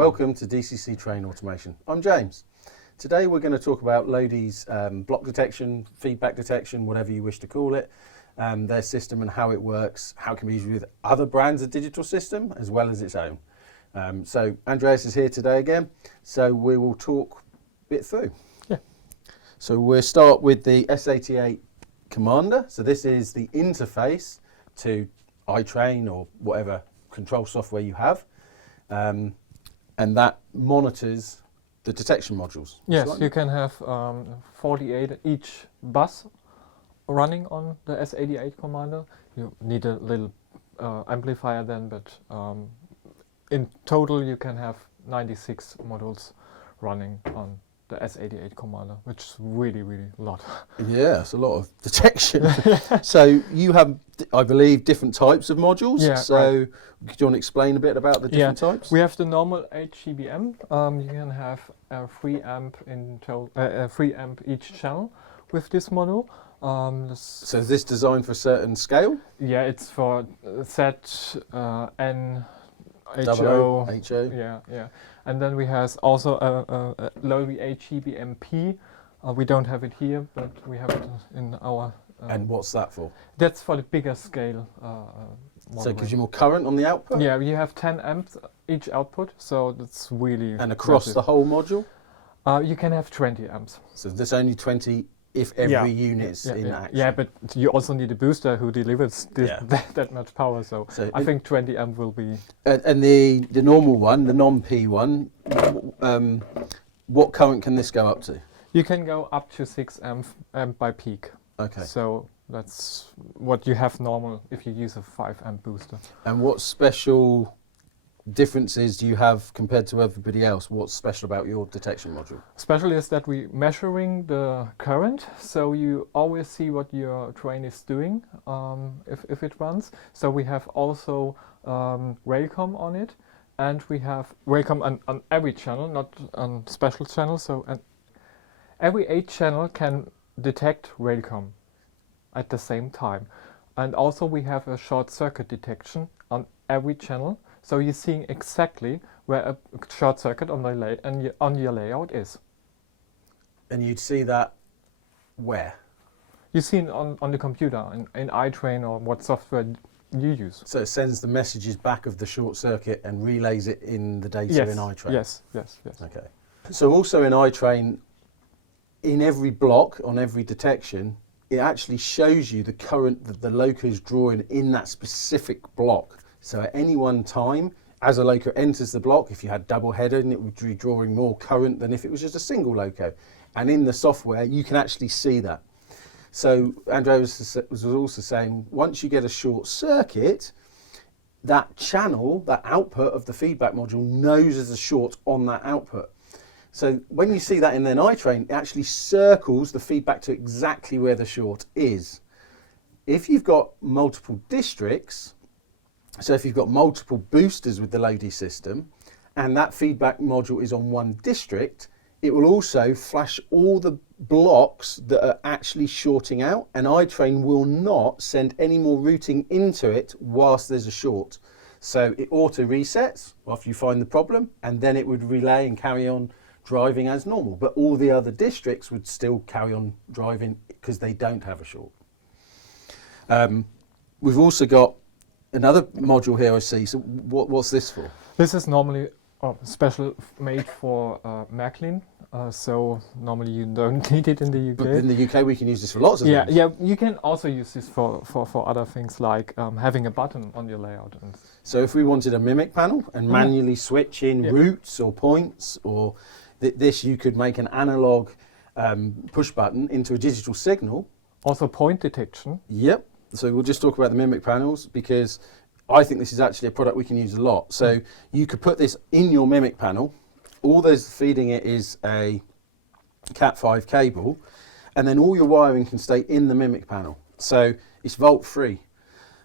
Welcome to DCC Train Automation. I'm James. Today we're going to talk about LoDi's block detection, feedback detection, whatever you wish to call it, their system and how it works, how it can be used with other brands of digital system as well as its own. So Andreas is here today again, so we will talk a bit through. Yeah. So we'll start with the S88-Commander. So this is the interface to iTrain or whatever control software you have, and that monitors the detection modules. Yes, you can have 48 each bus running on the S88-Commander. You need a little amplifier then, but in total you can have 96 modules running on the S88-Commander, which is really, really a lot. Yeah, it's a lot of detection. So you have, I believe, different types of modules. Yeah, so right. do you want to explain a bit about the different types? We have the normal HGBM. You can have a 3 amp in 3 amp each channel with this module. So is this designed for a certain scale? Yeah, it's for Z, N, HO. Yeah. And then we have also a LoDi HGBMP. We don't have it here, but we have it in our. And what's that for? That's for the bigger scale. So it gives you more current on the output? Yeah, you have 10 amps each output, so that's really. And across massive. the whole module? You can have 20 amps. So there's only 20 if every unit's in action? Yeah, but you also need a booster who delivers that much power, so I think 20 amp will be. And the normal one, the non-P one, what current can this go up to? You can go up to 6 amp by peak. Okay. So that's what you have normal if you use a 5 amp booster. And what special differences do you have compared to everybody else? What's special about your detection module? Special is that we're measuring the current, so you always see what your train is doing if it runs. So we have also RailCom on it, and we have RailCom on every channel, not on special channels. So every 8 channel can detect RailCom at the same time. And also we have a short circuit detection on every channel. So you're seeing exactly where a short circuit on your layout is. And you'd see that where? You see it on the computer, in iTrain or what software you use. So it sends the messages back of the short circuit and relays it in the data in iTrain? Yes. Okay. So also in iTrain, in every block, on every detection, it actually shows you the current that the loco is drawing in that specific block. So at any one time, as a loco enters the block, if you had double heading, it would be drawing more current than if it was just a single loco. And in the software, you can actually see that. So Andreas was also saying, once you get a short circuit, that channel, that output of the feedback module knows there's a short on that output. So when you see that in an iTrain, it actually circles the feedback to exactly where the short is. If you've got multiple districts, so if you've got multiple boosters with the LoDi system and that feedback module is on one district, it will also flash all the blocks that are actually shorting out, and iTrain will not send any more routing into it whilst there's a short. So it auto resets after you find the problem, and then it would relay and carry on driving as normal. But all the other districts would still carry on driving because they don't have a short. We've also got another module here I see. So what's this for? This is normally special made for Märklin. So normally you don't need it in the UK. But in the UK we can use this for lots of things. Yeah, you can also use this for other things like having a button on your layout. So if we wanted a mimic panel and manually switch in routes or points, or this you could make an analog push button into a digital signal. Also point detection. Yep. So we'll just talk about the mimic panels because I think this is actually a product we can use a lot. So you could put this in your mimic panel. All there's feeding it is a Cat5 cable, and then all your wiring can stay in the mimic panel. So it's volt free.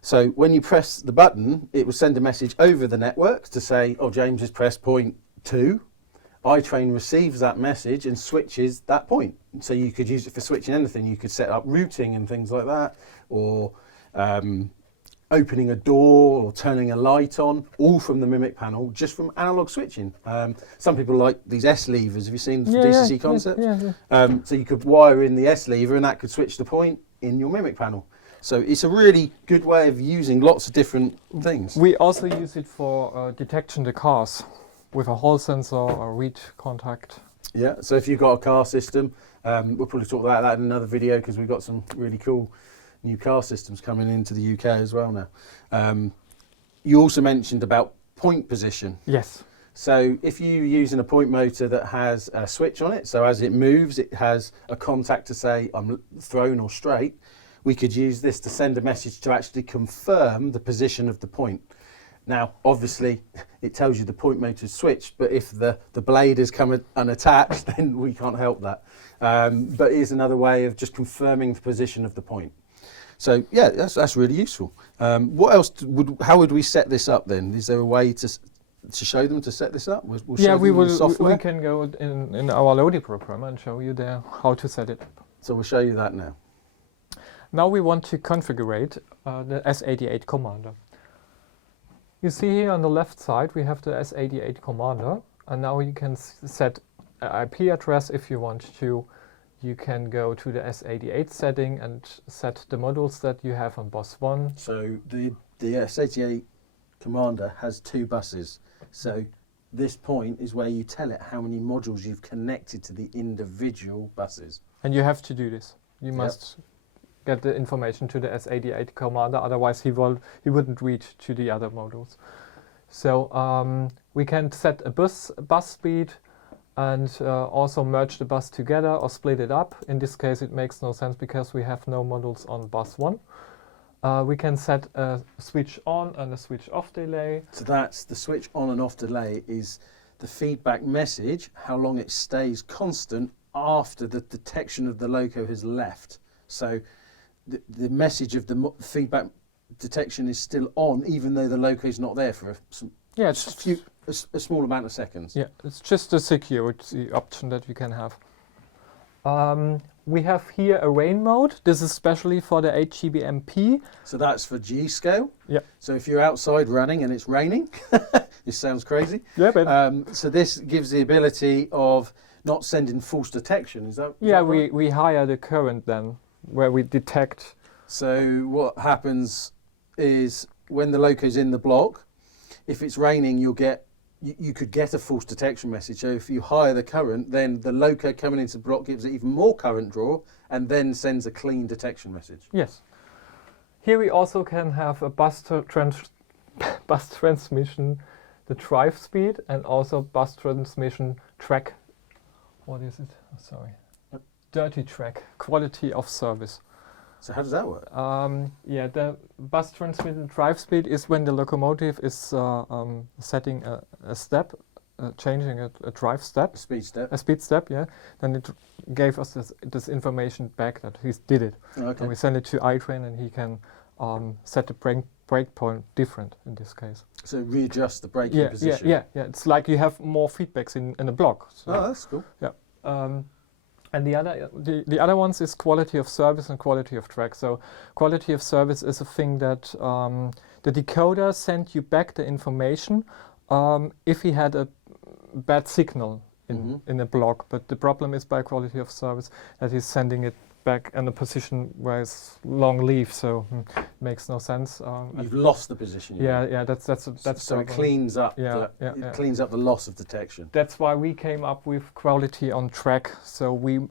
So when you press the button, it will send a message over the network to say, oh, James has pressed point 2. iTrain receives that message and switches that point. So you could use it for switching anything. You could set up routing and things like that, or opening a door or turning a light on, all from the Mimic panel, just from analog switching. Some people like these S levers. Have you seen Yeah, DCC concepts? yeah. So you could wire in the S lever and that could switch the point in your Mimic panel. So it's a really good way of using lots of different things. We also use it for detection the cars with a Hall sensor or read contact. Yeah, so if you've got a car system, we'll probably talk about that in another video because we've got some really cool new car systems coming into the UK as well now. You also mentioned about point position. Yes. So if you're using a point motor that has a switch on it, so as it moves, it has a contact to say I'm thrown or straight, we could use this to send a message to actually confirm the position of the point. Now, obviously, it tells you the point motor's switched, but if the blade has come unattached, then we can't help that. But it is another way of just confirming the position of the point. So, yeah, that's really useful. What else how would we set this up then? Is there a way to show them to set this up? We'll show We them will. the software. We can go in our LoDi program and show you there how to set it up. So we'll show you that now. Now we want to configure the S88-Commander. You see here on the left side we have the S88-Commander, and now you can set an IP address if you want to. You can go to the S88 setting and set the modules that you have on bus 1. So the S88 Commander has 2 buses. So this point is where you tell it how many modules you've connected to the individual buses. And you have to do this. You must get the information to the S88 Commander, otherwise he wouldn't read to the other modules. So we can set a bus speed and also merge the bus together or split it up. In this case it makes no sense because we have no modules on bus 1. We can set a switch on and a switch off delay. So that's the switch on and off delay is the feedback message, how long it stays constant after the detection of the loco has left. So the message of the feedback detection is still on even though the loco is not there for a small amount of seconds. Yeah, it's just a security option that you can have. We have here a rain mode. This is especially for the 8GBMP. So that's for G scale. Yeah. So if you're outside running and it's raining, this sounds crazy. Yeah, but so this gives the ability of not sending false detection. Is that? Yeah, is that right? we hire the current then, where we detect. So what happens is when the loco's in the block, if it's raining, you could get a false detection message. So if you higher the current, then the loco coming into the block gives it even more current draw and then sends a clean detection message. Yes. Here we also can have a bus transmission, the drive speed, and also bus transmission track. What is it? Oh, sorry. Dirty track, quality of service. So how does that work? Yeah, the bus transmission drive speed is when the locomotive is setting a step, changing a drive step. A speed step. A speed step, yeah. Then it gave us this information back that he did it. Okay. And we send it to iTrain and he can set the brake point different in this case. So readjust the braking position. Yeah. It's like you have more feedbacks in a block. So, oh, that's cool. yeah. And the other ones is quality of service and quality of track. So quality of service is a thing that the decoder sent you back the information if he had a bad signal in a block. But the problem is by quality of service that he's sending it back in a position where it's long leaf, so it makes no sense. You've lost the position. Yeah, that's so it cleans up. It cleans up the loss of detection. That's why we came up with quality on track. So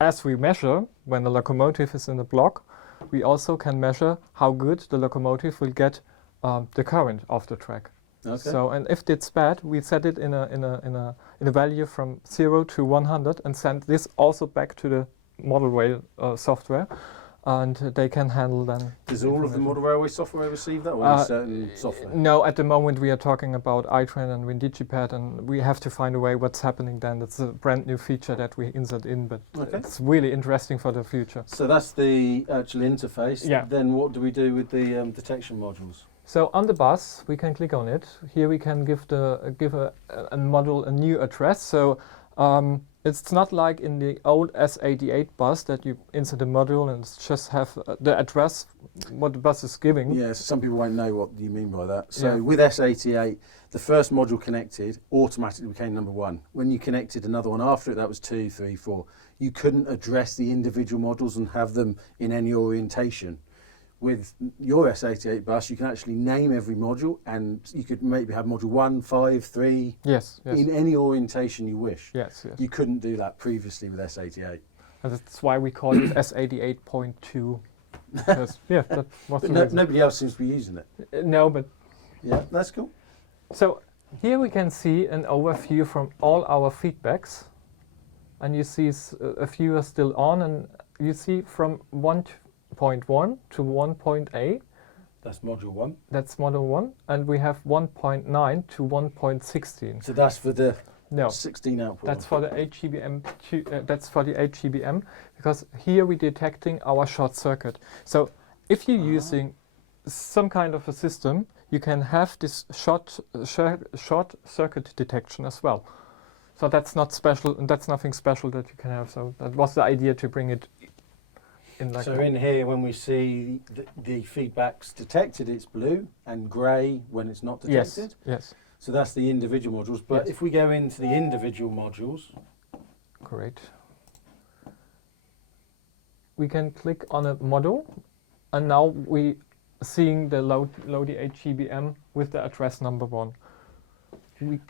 as we measure when the locomotive is in the block, we also can measure how good the locomotive will get the current off the track. Okay. So, and if it's bad, we set it in a value from 0 to 100 and send this also back to the model rail software, and they can handle then. Does all of the model railway software receive that, or certain software? No, at the moment we are talking about iTrain and WinDigipad, and we have to find a way what's happening then. That's a brand new feature that we insert in, but it's really interesting for the future. So that's the actual interface. Yeah. Then what do we do with the detection modules? So on the bus, we can click on it. Here we can give a module a new address. So It's not like in the old S88 bus that you insert a module and just have the address what the bus is giving. Yeah, so some people won't know what you mean by that. So Yeah. with S88, the first module connected automatically became number one. When you connected another one after it, that was 2, 3, 4. You couldn't address the individual modules and have them in any orientation. With your S88 bus, you can actually name every module, and you could maybe have module 1, 5, 3, Yes, yes. in any orientation you wish. Yes, yes. You couldn't do that previously with S88. And that's why we call it S88.2. Because, yeah, that was the reason. Nobody else seems to be using it. No, but Yeah, that's cool. so here we can see an overview from all our feedbacks, and you see a few are still on, and you see from 1.1 to 1.8, That's module 1. that's model 1, and we have 1.9 to 1.16. So that's for the No, 16 output. that's for the HGBM. That's for the HGBM, because here we're detecting our short circuit. So if you're using some kind of a system, you can have this short circuit detection as well. So that's not special, and that's nothing special that you can have. So that was the idea, to bring it in like So that. in here, when we see the feedback's detected, it's blue, and grey when it's not Yes, detected. yes, So that's the individual modules. But Yes. if we go into the individual modules, great. We can click on a model, and now we seeing the LoDi HGBM with the address number 1.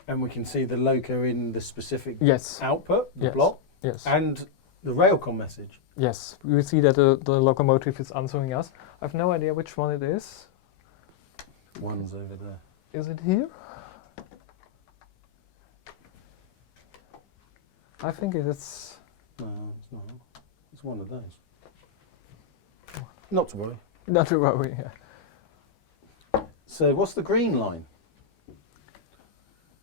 and we can see the loco in the specific Yes, output, the Yes. block, yes, and the RailCom message. yes. We see that the locomotive is answering us. I have no idea which one it is. One's over there. Is it here? I think it is. No, it's not. It's one of those. Not to worry. Not to worry. Yeah. So what's the green line?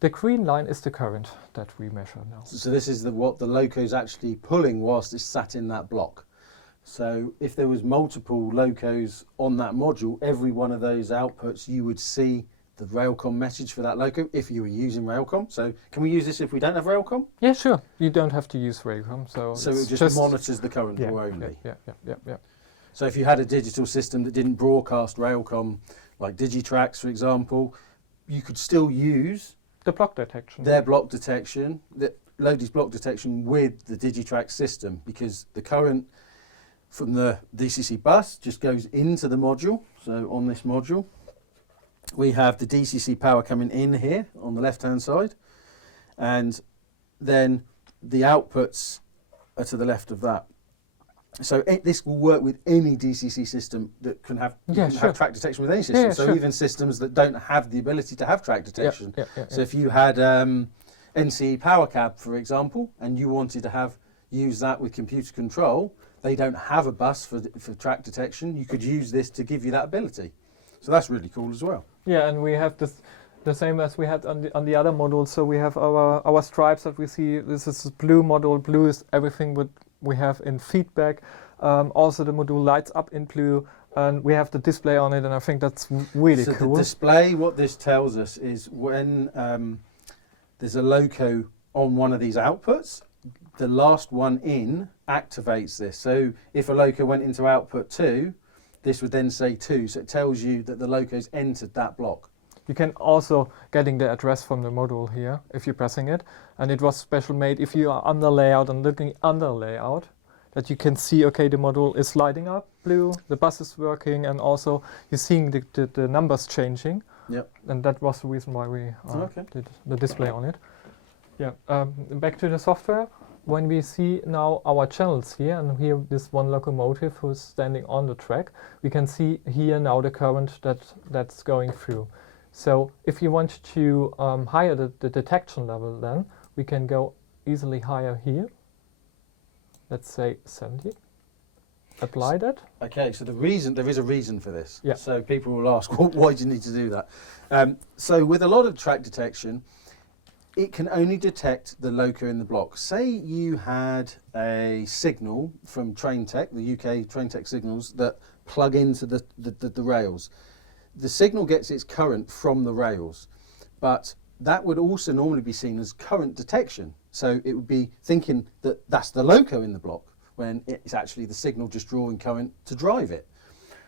The green line is the current that we measure now. So this is what the loco's actually pulling whilst it's sat in that block. So if there was multiple locos on that module, every one of those outputs, you would see the RailCom message for that loco if you were using RailCom. So can we use this if we don't have RailCom? Yeah, sure. You don't have to use RailCom, so So it's it just monitors the current yeah, flow only. yeah. So if you had a digital system that didn't broadcast RailCom, like Digitrax, for example, you could still use The block detection. their block detection, LoDi's block detection with the Digitrax system, because the current from the DCC bus just goes into the module. So on this module, we have the DCC power coming in here on the left-hand side, and then the outputs are to the left of that. So this will work with any DCC system that can have, Yeah, sure. have track detection with any system. Yeah, so sure. even systems that don't have the ability to have track detection. So if you had NCE Power Cab, for example, and you wanted to use that with computer control, they don't have a bus for track detection. You could use this to give you that ability. So that's really cool as well. Yeah, and we have this the same as we had on the other models. So we have our stripes that we see. This is blue model. Blue is everything what we have in feedback. Also the module lights up in blue, and we have the display on it, and I think that's really So cool. the display, what this tells us is when there's a loco on one of these outputs, the last one in activates this. So if a loco went into output 2, this would then say 2, so it tells you that the loco's entered that block. You can also getting the address from the module here if you're pressing it, and it was special made if you are under layout and looking under layout, that you can see, okay, the module is lighting up blue, the bus is working, and also you're seeing the numbers changing. Yep. And that was the reason why we did the display on it. Yeah. Back to the software. When we see now our channels here, and here this one locomotive who's standing on the track, we can see here now the current that's going through. So if you want to higher the detection level, then we can go easily higher here. Let's say 70. Apply that. Okay, so there is a reason for this. Yeah. So people will ask, why do you need to do that? So with a lot of track detection, it can only detect the loco in the block. Say you had a signal from TrainTech, the UK TrainTech signals that plug into the rails. The signal gets its current from the rails, but that would also normally be seen as current detection. So it would be thinking that that's the loco in the block, when it's actually the signal just drawing current to drive it.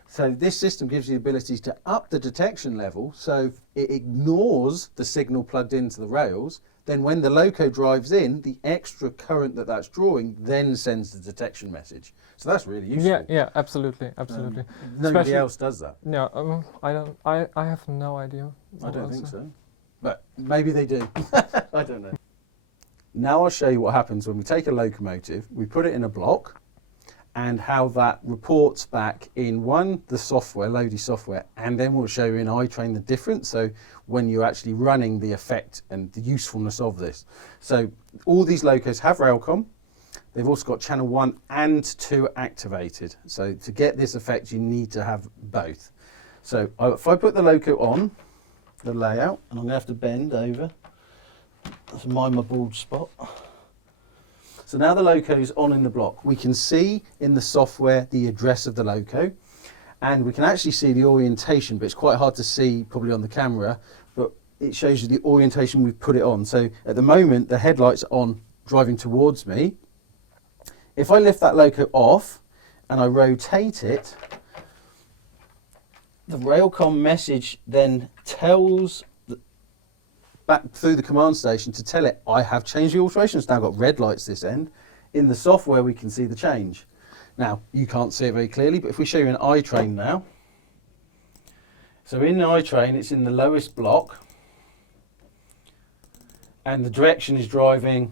So this system gives you the ability to up the detection level, so it ignores the signal plugged into the rails. Then when the loco drives in, the extra current that that's drawing then sends the detection message. So that's really useful. Yeah, yeah, absolutely, absolutely. Nobody else does that. No, I don't. I have no idea. I don't think so. But maybe they do. I don't know. Now I'll show you what happens when we take a locomotive, we put it in a block, and how that reports back in the software, LoDi software, and then we'll show you in iTrain the difference. So when you're actually running the effect and the usefulness of this. So all these locos have RailCom. They've also got channel 1 and 2 activated. So to get this effect, you need to have both. So if I put the loco on the layout, and I'm going to have to bend over. That's my bald spot. So now the loco is on in the block. We can see in the software the address of the loco, and we can actually see the orientation, but it's quite hard to see probably on the camera, but it shows you the orientation we've put it on. So at the moment, the headlights are on, driving towards me. If I lift that loco off and I rotate it, the RailCom message then tells back through the command station to tell it, I have changed the alteration. It's now got red lights this end. In the software, we can see the change. Now, you can't see it very clearly, but if we show you in iTrain now. So in iTrain, it's in the lowest block, and the direction is driving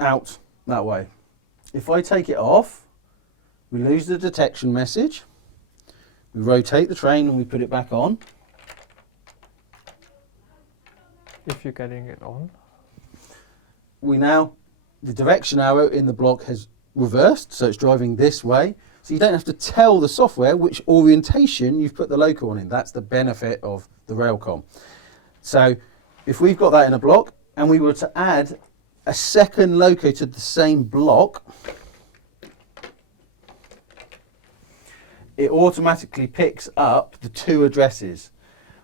out that way. If I take it off, we lose the detection message. We rotate the train and we put it back on. If you're getting it on. The direction arrow in the block has reversed, so it's driving this way. So you don't have to tell the software which orientation you've put the loco on in. That's the benefit of the RailCom. So if we've got that in a block and we were to add a second loco to the same block, it automatically picks up the 2 addresses,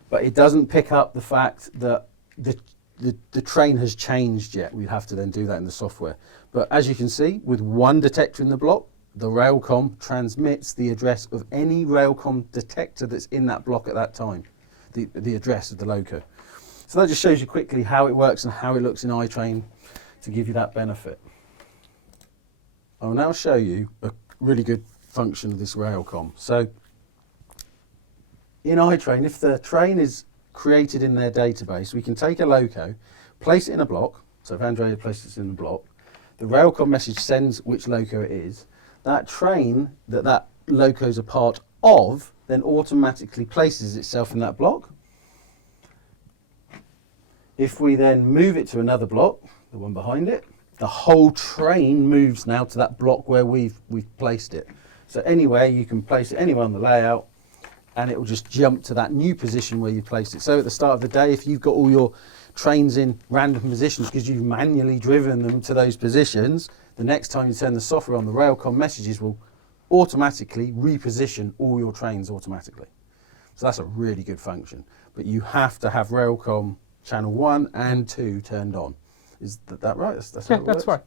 but it doesn't pick up the fact that the train has changed yet. We'd have to then do that in the software. But as you can see, with 1 detector in the block, the RailCom transmits the address of any RailCom detector that's in that block at that time, the address of the loco. So that just shows you quickly how it works and how it looks in iTrain to give you that benefit. I'll now show you a really good function of this RailCom. So in iTrain, if the train is created in their database, we can take a loco, place it in a block. So if Andrea places it in the block, the RailCom message sends which loco it is. That train that loco is a part of then automatically places itself in that block. If we then move it to another block, the one behind it, the whole train moves now to that block where we've placed it. So anywhere you can place it anywhere on the layout, and it will just jump to that new position where you placed it. So at the start of the day, if you've got all your trains in random positions because you've manually driven them to those positions, the next time you turn the software on, the RailCom messages will automatically reposition all your trains automatically. So that's a really good function. But you have to have RailCom channel 1 and 2 turned on. Is that right? That's yeah, that's right.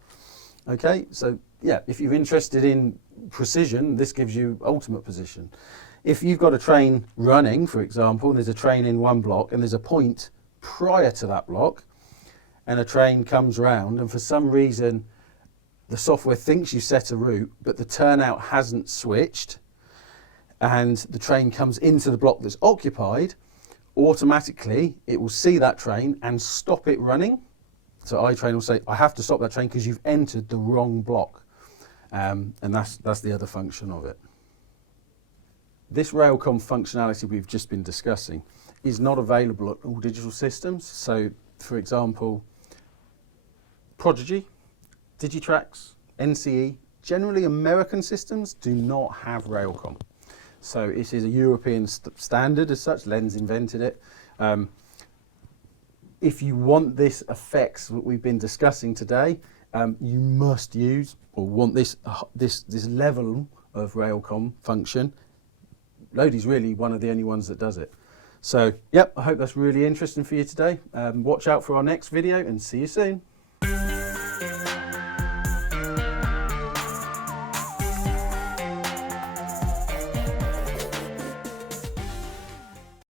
Okay, so yeah, if you're interested in precision, this gives you ultimate position. If you've got a train running, for example, and there's a train in one block and there's a point prior to that block, and a train comes round, and for some reason the software thinks you set a route, but the turnout hasn't switched, and the train comes into the block that's occupied, automatically it will see that train and stop it running. So iTrain will say, I have to stop that train because you've entered the wrong block. And that's the other function of it. This RailCom functionality we've just been discussing is not available at all digital systems. So, for example, Prodigy, Digitrax, NCE, generally American systems do not have RailCom. So it is a European standard as such. Lenz invented it. If you want this effects that we've been discussing today, you must use or want this level of RailCom function. LoDi's really one of the only ones that does it. So, yep, I hope that's really interesting for you today. Watch out for our next video and see you soon.